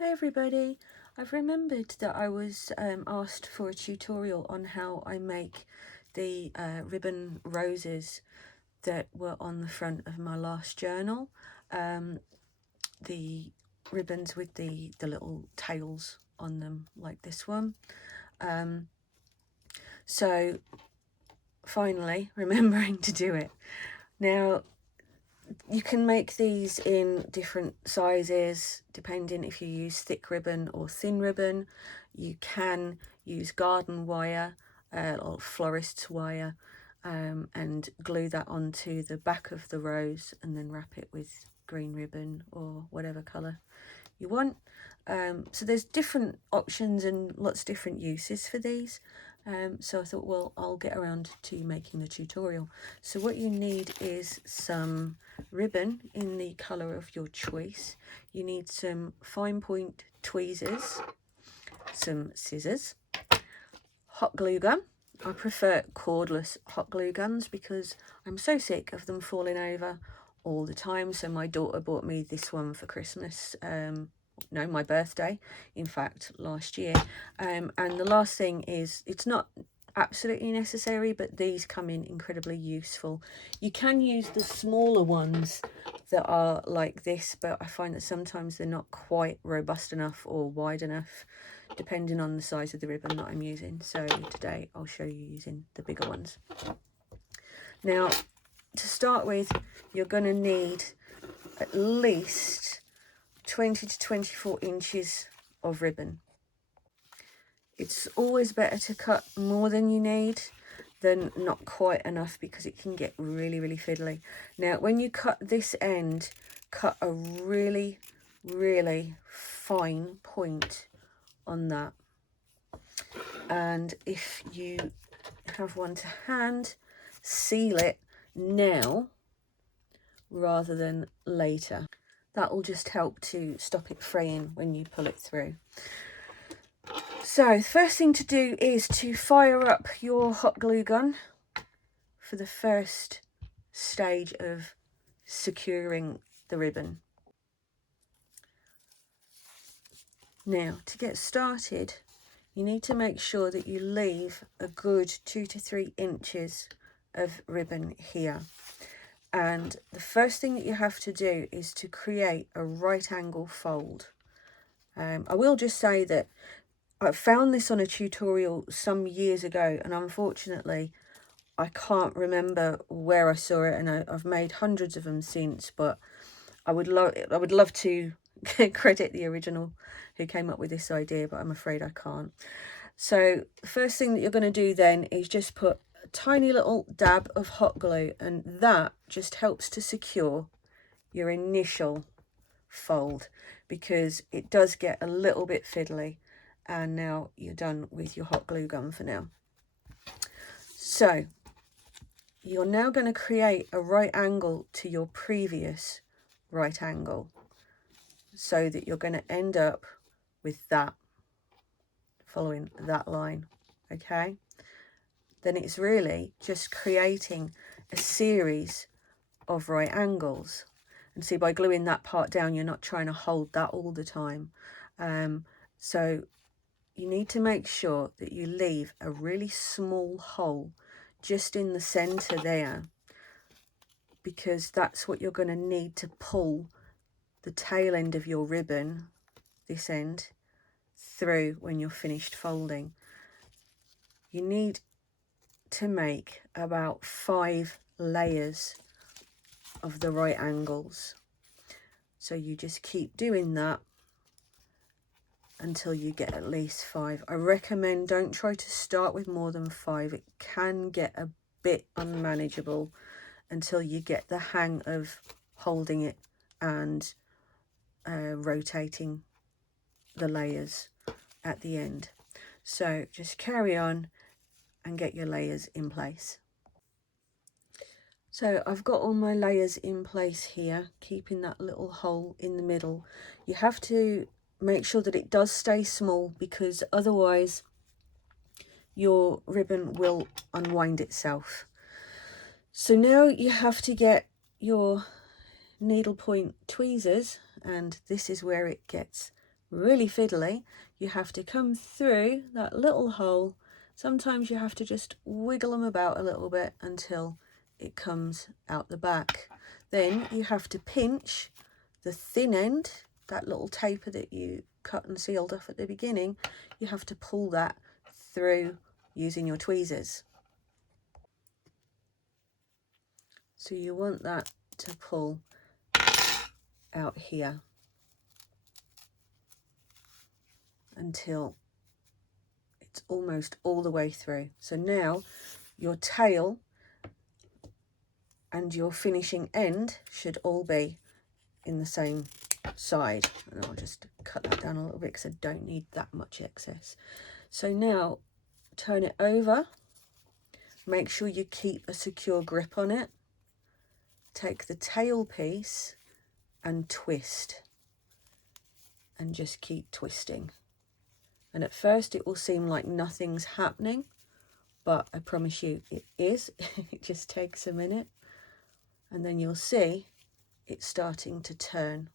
Hi everybody, I've remembered that I was asked for a tutorial on how I make the ribbon roses that were on the front of my last journal. The ribbons with the little tails on them like this one. So finally remembering to do it. Now you can make these in different sizes depending if you use thick ribbon or thin ribbon. You can use garden wire or florist's wire and glue that onto the back of the rose and then wrap it with green ribbon or whatever colour you want. So there's different options and lots of different uses for these. So I thought, well, I'll get around to making the tutorial. So what you need is some ribbon in the colour of your choice. You need some fine point tweezers, some scissors, hot glue gun. I prefer cordless hot glue guns because I'm so sick of them falling over all the time. So my daughter bought me this one for Christmas, no, my birthday, in fact, last year. And the last thing is, it's not absolutely necessary, but these come in incredibly useful. You can use the smaller ones that are like this, but I find that sometimes they're not quite robust enough or wide enough, depending on the size of the ribbon that I'm using. So today I'll show you using the bigger ones. Now, to start with, you're going to need at least 20 to 24 inches of ribbon. It's always better to cut more than you need than not quite enough, because it can get really fiddly. Now when you cut this end, cut a really fine point on that, and if you have one to hand, seal it now rather than later. That will just help to stop it fraying when you pull it through. So the first thing to do is to fire up your hot glue gun for the first stage of securing the ribbon. Now, to get started, you need to make sure that you leave a good 2 to 3 inches of ribbon here. And the first thing that you have to do is to create a right angle fold. I will just say that I found this on a tutorial some years ago, and unfortunately I can't remember where I saw it, and I've made hundreds of them since, but I would love to credit the original who came up with this idea, but I'm afraid I can't. So the first thing that you're going to do then is just put a tiny little dab of hot glue, and that just helps to secure your initial fold, because it does get a little bit fiddly. And now you're done with your hot glue gun for now. So you're now going to create a right angle to your previous right angle, so that you're going to end up with that, following that line. Okay, then it's really just creating a series of right angles. And see, by gluing that part down, you're not trying to hold that all the time. So you need to make sure that you leave a really small hole just in the center there, because that's what you're going to need to pull the tail end of your ribbon, this end, through when you're finished folding. You need to make about 5 layers of the right angles. So you just keep doing that until you get at least 5. I recommend don't try to start with more than 5. It can get a bit unmanageable until you get the hang of holding it and rotating the layers at the end. So just carry on and get your layers in place. So I've got all my layers in place here, keeping that little hole in the middle. You have to make sure that it does stay small, because otherwise your ribbon will unwind itself. So now you have to get your needlepoint tweezers, and this is where it gets really fiddly, you have to come through that little hole. Sometimes you have to just wiggle them about a little bit until it comes out the back. Then you have to pinch the thin end, that little taper that you cut and sealed off at the beginning. You have to pull that through using your tweezers. So you want that to pull out here until it's almost all the way through. So now your tail and your finishing end should all be in the same side. And I'll just cut that down a little bit because I don't need that much excess. So now turn it over. Make sure you keep a secure grip on it. Take the tail piece and twist. And just keep twisting. And at first it will seem like nothing's happening, but I promise you it is. It just takes a minute. And then you'll see it's starting to turn,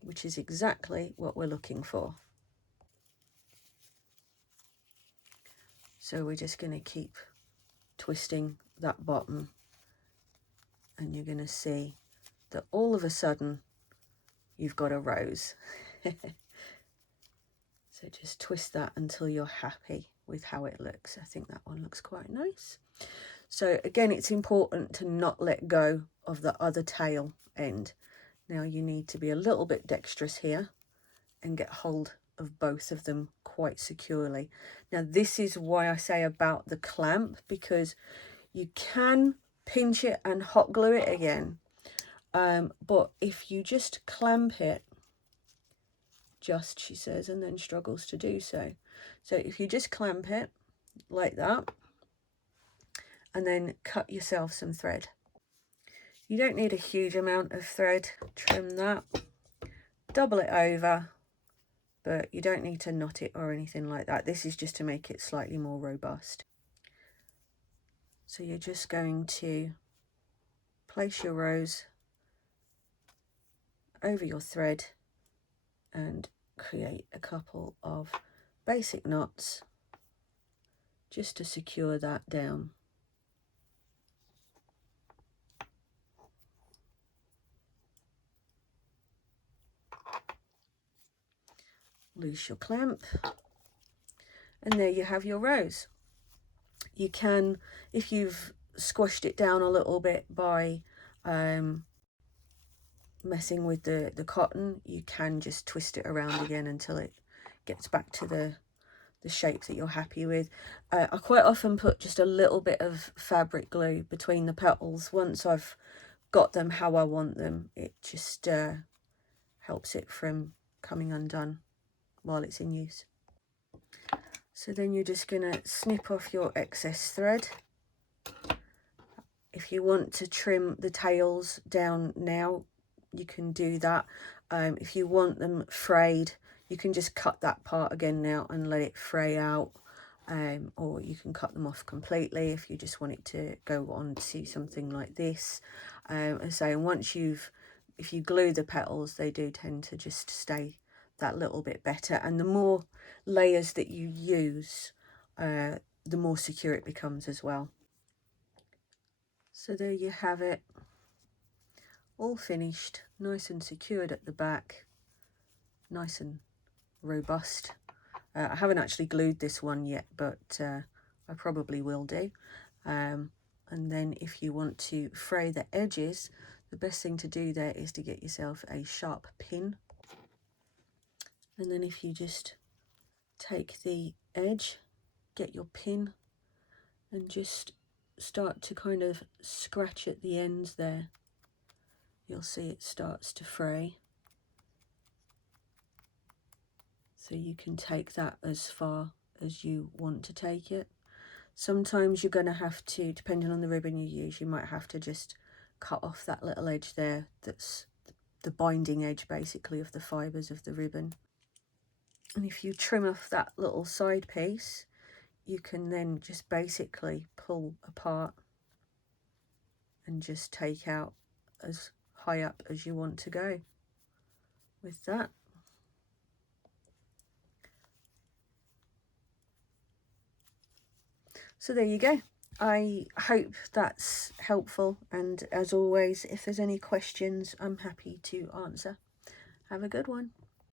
which is exactly what we're looking for. So we're just going to keep twisting that bottom, and you're going to see that all of a sudden you've got a rose. So just twist that until you're happy with how it looks. I think that one looks quite nice. So again, it's important to not let go of the other tail end. Now you need to be a little bit dexterous here and get hold of both of them quite securely. Now this is why I say about the clamp, because you can pinch it and hot glue it again, but if you just clamp it, she says, and then struggles to do so. So if you just clamp it like that and then cut yourself some thread. You don't need a huge amount of thread. Trim that, double it over, but you don't need to knot it or anything like that. This is just to make it slightly more robust. So you're just going to place your rose over your thread and create a couple of basic knots just to secure that down. Loose your clamp, and there you have your rose. You can, if you've squashed it down a little bit by messing with the cotton, you can just twist it around again until it gets back to the shape that you're happy with. I quite often put just a little bit of fabric glue between the petals. Once I've got them how I want them, it just helps it from coming undone while it's in use. So then you're just going to snip off your excess thread. If you want to trim the tails down now, you can do that. If you want them frayed, you can just cut that part again now and let it fray out, or you can cut them off completely if you just want it to go on to something like this. So once if you glue the petals, they do tend to just stay that little bit better, and the more layers that you use, the more secure it becomes as well. So there you have it, all finished, nice and secured at the back, nice and robust. I haven't actually glued this one yet, but I probably will do. And then if you want to fray the edges, the best thing to do there is to get yourself a sharp pin. And then if you just take the edge, get your pin, and just start to kind of scratch at the ends there, you'll see it starts to fray. So you can take that as far as you want to take it. Sometimes you're going to have to, depending on the ribbon you use, you might have to just cut off that little edge there. That's the binding edge basically of the fibres of the ribbon. And if you trim off that little side piece, you can then just basically pull apart and just take out as high up as you want to go. with that. So there you go. I hope that's helpful, and as always, if there's any questions, I'm happy to answer. Have a good one.